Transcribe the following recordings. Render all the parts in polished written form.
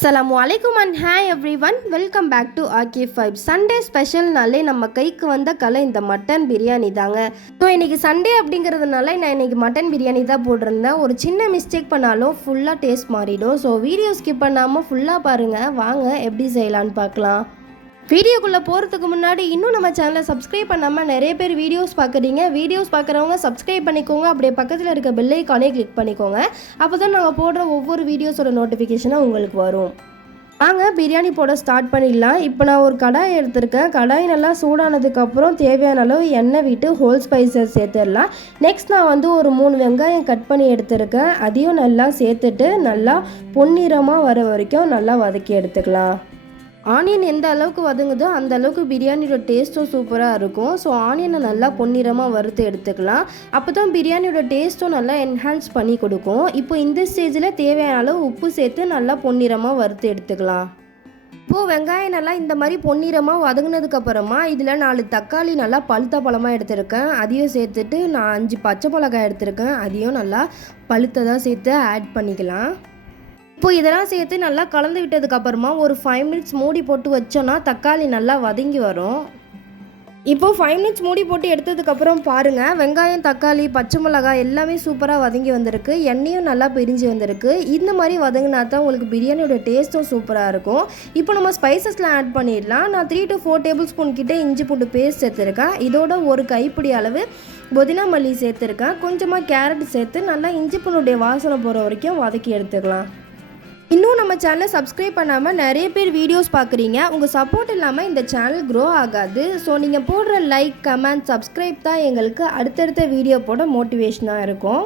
அஸ்ஸலாமு அலைக்கும் and hi everyone, welcome back to RK5. Sunday ஸ்பெஷல்னாலே நம்ம கைக்கு வந்த கலை இந்த மட்டன் பிரியாணி தாங்க. ஸோ இன்றைக்கி சண்டே அப்படிங்கிறதுனால நான் இன்றைக்கி மட்டன் பிரியாணி தான் போட்டிருந்தேன். ஒரு சின்ன மிஸ்டேக் பண்ணாலும் ஃபுல்லாக டேஸ்ட் மாறிடும். ஸோ வீடியோ ஸ்கிப் பண்ணாமல் ஃபுல்லாக பாருங்கள். வாங்க எப்படி செய்யலான்னு பார்க்கலாம். வீடியோக்குள்ளே போகிறதுக்கு முன்னாடி இன்னும் நம்ம சேனலை சப்ஸ்கிரைப் பண்ணாமல் நிறைய பேர் வீடியோஸ் பார்க்குறீங்க. வீடியோஸ் பார்க்குறவங்க சப்ஸ்கிரைப் பண்ணிக்கோங்க. அப்படியே பக்கத்தில் இருக்க பெல் ஐக்கானே கிளிக் பண்ணிக்கோங்க. அப்போ தான் நாங்கள் போடுற ஒவ்வொரு வீடியோஸோட நோட்டிஃபிகேஷனாக உங்களுக்கு வரும். வாங்க பிரியாணி போட ஸ்டார்ட் பண்ணிடலாம். இப்போ நான் ஒரு கடாய் எடுத்திருக்கேன். கடாய் நல்லா சூடானதுக்கப்புறம் தேவையான அளவு எண்ணெய் விட்டு ஹோல் ஸ்பைசஸ் சேர்த்துடலாம். நெக்ஸ்ட் நான் ஒரு 3 வெங்காயம் கட் பண்ணி எடுத்திருக்கேன். அதையும் நல்லா சேர்த்துட்டு நல்லா பொன்னிறமாக வர வரைக்கும் நல்லா வதக்கி எடுத்துக்கலாம். ஆனியன் எந்த அளவுக்கு வதங்குதோ அந்த அளவுக்கு பிரியாணியோட டேஸ்ட்டும் சூப்பராக இருக்கும். ஸோ ஆனியனை நல்லா பொன்னிறமாக வறுத்து எடுத்துக்கலாம். அப்போ தான் பிரியாணியோட டேஸ்ட்டும் நல்லா என்ஹான்ஸ் பண்ணி கொடுக்கும். இப்போ இந்த ஸ்டேஜில் தேவையான அளவு உப்பு சேர்த்து நல்லா பொன்னிறமாக வறுத்து எடுத்துக்கலாம். இப்போது வெங்காயம் நல்லா இந்த மாதிரி பொன்னிறமாக வதங்கினதுக்கப்புறமா இதில் 4 தக்காளி நல்லா பழுத்த பழமாக எடுத்திருக்கேன். அதையும் சேர்த்துட்டு நான் 5 பச்சை மிளகாய் எடுத்திருக்கேன். அதையும் நல்லா பழுத்ததாக சேர்த்து ஆட் பண்ணிக்கலாம். இப்போ இதெல்லாம் சேர்த்து நல்லா கலந்து விட்டதுக்கப்புறமா ஒரு 5 மினிட்ஸ் மூடி போட்டு வச்சோன்னா தக்காளி நல்லா வதங்கி வரும். இப்போது 5 மினிட்ஸ் மூடி போட்டு எடுத்ததுக்கப்புறம் பாருங்கள், வெங்காயம், தக்காளி, பச்சை மிளகாய் எல்லாமே சூப்பராக வதங்கி வந்திருக்கு. எண்ணெயும் நல்லா பிரிஞ்சு வந்திருக்கு. இந்த மாதிரி வதங்கினா தான் உங்களுக்கு பிரியாணியோட டேஸ்ட்டும் சூப்பராக இருக்கும். இப்போ நம்ம ஸ்பைசஸ்லாம் ஆட் பண்ணிடலாம். நான் 3 to 4 டேபிள் ஸ்பூன் கிட்டே இஞ்சி பூண்டு பேஸ்ட் சேர்த்துருக்கேன். இதோட ஒரு கைப்பிடி அளவு புதினா மல்லி சேர்த்துருக்கேன். கொஞ்சமாக கேரட் சேர்த்து நல்லா இஞ்சி பூண்டுடைய வாசனை போகிற வரைக்கும் வதக்கி எடுத்துக்கலாம். இன்னும் நம்ம சேனலை சப்ஸ்கிரைப் பண்ணாமல் நிறைய பேர் வீடியோஸ் பார்க்குறீங்க. உங்கள் சப்போர்ட் இல்லாமல் இந்த சேனல் க்ரோ ஆகாது. ஸோ நீங்கள் போடுற லைக், கமெண்ட், சப்ஸ்கிரைப் தான் எங்களுக்கு அடுத்தடுத்த வீடியோ போட மோட்டிவேஷனாக இருக்கும்.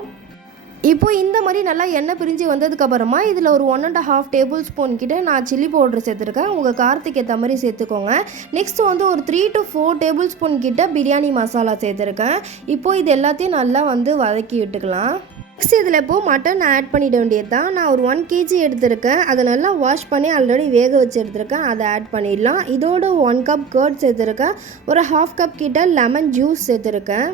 இப்போது இந்த மாதிரி நல்லா எண்ணெய் பிரிஞ்சு வந்ததுக்கப்புறமா இதில் ஒரு 1.5 டேபிள் ஸ்பூன் கிட்ட நான் சில்லி பவுடர் சேர்த்துருக்கேன். உங்கள் காரத்துக்கு ஏற்ற மாதிரி சேர்த்துக்கோங்க. நெக்ஸ்ட் ஒரு 3 to 4 டேபிள் ஸ்பூன் கிட்ட பிரியாணி மசாலா சேர்த்துருக்கேன். இப்போது இது எல்லாத்தையும் நல்லா வதக்கி விட்டுக்கலாம். நெக்ஸ்ட் இதில் இப்போது மட்டன் ஆட் பண்ணிட வேண்டியது தான். நான் ஒரு 1 kg எடுத்திருக்கேன். அதை நல்லா வாஷ் பண்ணி ஆல்ரெடி வேக வச்சு எடுத்திருக்கேன். அதை ஆட் பண்ணிடலாம். இதோட 1 கப் கர்ட் சேர்த்துருக்கேன். ஒரு 1/2 கப் கிட்ட லெமன் ஜூஸ் சேர்த்துருக்கேன்.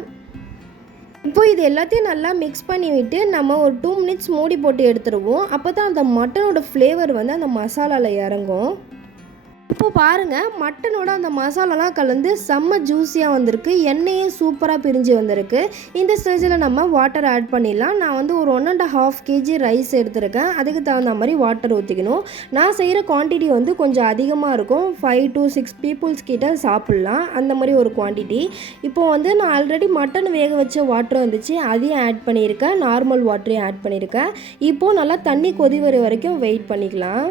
இப்போ இது எல்லாத்தையும் நல்லா மிக்ஸ் பண்ணி விட்டு நம்ம ஒரு 2 மினிட்ஸ் மூடி போட்டு எடுத்துருவோம். அப்போ தான் அந்த மட்டனோட ஃப்ளேவர் அந்த மசாலாவில் இறங்கும். இப்போது பாருங்கள், மட்டனோட அந்த மசாலாலாம் கலந்து செம்ம ஜூஸியாக வந்திருக்கு. எண்ணெயும் சூப்பராக பிரிஞ்சு வந்திருக்கு. இந்த ஸ்டேஜில் நம்ம வாட்டர் ஆட் பண்ணிடலாம். நான் ஒரு 1.5 kg ரைஸ் எடுத்திருக்கேன். அதுக்கு தகுந்த மாதிரி வாட்டர் ஊற்றிக்கணும். நான் செய்கிற குவான்டிட்டி கொஞ்சம் அதிகமாக இருக்கும். 5 to 6 பீப்புள்ஸ் கிட்ட சாப்பிட்லாம், அந்த மாதிரி ஒரு குவான்டிட்டி. இப்போது நான் ஆல்ரெடி மட்டன் வேக வச்ச வாட்டர் வந்துச்சு, அதையும் ஆட் பண்ணியிருக்கேன். நார்மல் வாட்டரையும் ஆட் பண்ணியிருக்கேன். இப்போது நல்லா தண்ணி கொதி வர வரைக்கும் வெயிட் பண்ணிக்கலாம்.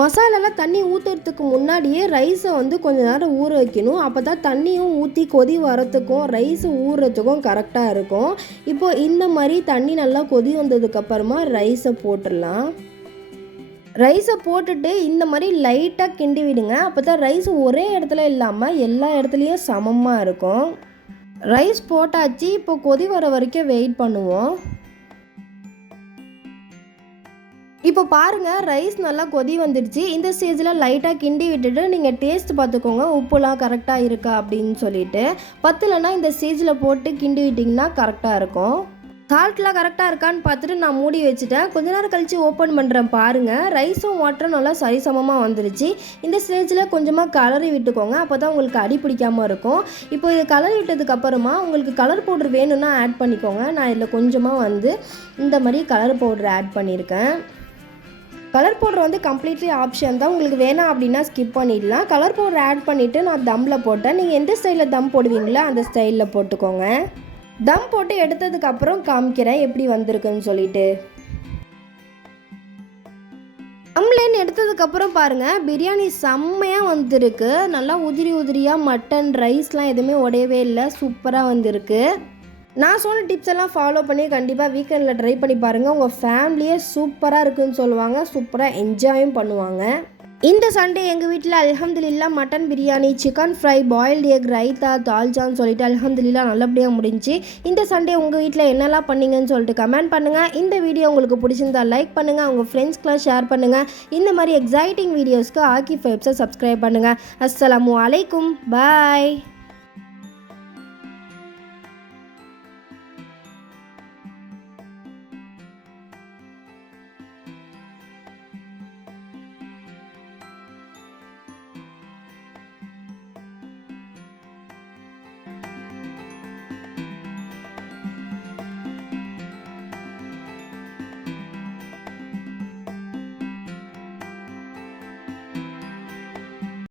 மசாலாலாம் தண்ணி ஊற்றுறதுக்கு முன்னாடியே ரைஸை கொஞ்ச நேரம் ஊற வைக்கணும். அப்போ தான் தண்ணியும் ஊற்றி கொதி வரத்துக்கும் ரைஸு ஊறுறதுக்கும் கரெக்டாக இருக்கும். இப்போது இந்த மாதிரி தண்ணி நல்லா கொதி வந்ததுக்கப்புறமா ரைஸை போட்டுடலாம். ரைஸை போட்டுட்டு இந்த மாதிரி லைட்டாக கிண்டி விடுங்க. அப்போ தான் ரைஸ் ஒரே இடத்துல இல்லாமல் எல்லா இடத்துலையும் சமமாக இருக்கும். ரைஸ் போட்டாச்சு. இப்போ கொதி வர வரைக்கும் வெயிட் பண்ணுவோம். இப்போ பாருங்கள், ரைஸ் நல்லா கொதி வந்துடுச்சு. இந்த ஸ்டேஜில் லைட்டாக கிண்டி விட்டுட்டு நீங்கள் டேஸ்ட் பார்த்துக்கோங்க, உப்புலாம் கரெக்டாக இருக்கா அப்படின்னு சொல்லிட்டு. பத்தலைன்னா இந்த ஸ்டேஜில் போட்டு கிண்டி விட்டிங்கன்னா கரெக்டாக இருக்கும். சால்ட்லாம் கரெக்டாக இருக்கான்னு பார்த்துட்டு நான் மூடி வச்சுட்டேன். கொஞ்ச நேரம் கழித்து ஓப்பன் பண்ணுறேன். பாருங்கள், ரைஸும் வாட்டரும் நல்லா சரிசமமாக வந்துருச்சு. இந்த ஸ்டேஜில் கொஞ்சமாக கலரி விட்டுக்கோங்க. அப்போ தான் உங்களுக்கு அடி பிடிக்காமல் இருக்கும். இப்போ இது கலரி விட்டதுக்கப்புறமா உங்களுக்கு கலர் பவுடர் வேணும்னா ஆட் பண்ணிக்கோங்க. நான் இதில் கொஞ்சமாக இந்த மாதிரி கலர் பவுடர் ஆட் பண்ணியிருக்கேன். கலர் பவுடர் கம்ப்ளீட்லி ஆப்ஷன் தான். உங்களுக்கு வேணாம் அப்படின்னா ஸ்கிப் பண்ணிடலாம். கலர் பவுடர் ஆட் பண்ணிவிட்டு நான் தம்மில் போட்டேன். நீங்கள் எந்த ஸ்டைலில் தம் போடுவீங்களோ அந்த ஸ்டைலில் போட்டுக்கோங்க. தம் போட்டு எடுத்ததுக்கப்புறம் காமிக்கிறேன் எப்படி வந்திருக்குன்னு சொல்லிட்டு. தம்லேன்னு எடுத்ததுக்கப்புறம் பாருங்கள், பிரியாணி செம்மையாக வந்திருக்கு. நல்லா உதிரி உதிரியாக மட்டன் ரைஸ்லாம் எதுவுமே உடையவே இல்லை, சூப்பராக வந்திருக்கு. நான் சொன்ன டிப்ஸ் எல்லாம் ஃபாலோ பண்ணி கண்டிப்பாக வீக்கெண்டில் ட்ரை பண்ணி பாருங்கள். உங்கள் ஃபேமிலியே சூப்பராக இருக்குதுன்னு சொல்லுவாங்க. சூப்பராக என்ஜாயும் பண்ணுவாங்க. இந்த சண்டே எங்கள் வீட்டில் அல்ஹம்துலில்லாஹ் mutton biryani, chicken fry, boiled egg, raita, தால்ஜான்னு சொல்லிட்டு அல்ஹம்துலில்லாஹ் நல்லபடியாக முடிஞ்சு. இந்த சண்டே உங்கள் வீட்டில் என்னெல்லாம் பண்ணீங்கன்னு சொல்லிட்டு கமெண்ட் பண்ணுங்கள். இந்த வீடியோ உங்களுக்கு பிடிச்சிருந்தா லைக் பண்ணுங்கள், உங்கள் ஃப்ரெண்ட்ஸ்க்கெலாம் ஷேர் பண்ணுங்கள். இந்த மாதிரி எக்ஸைட்டிங் வீடியோஸ்க்கு RK5 சப்ஸ்கிரைப் பண்ணுங்கள். அஸ்ஸலாமு அலைக்கும், பாய்.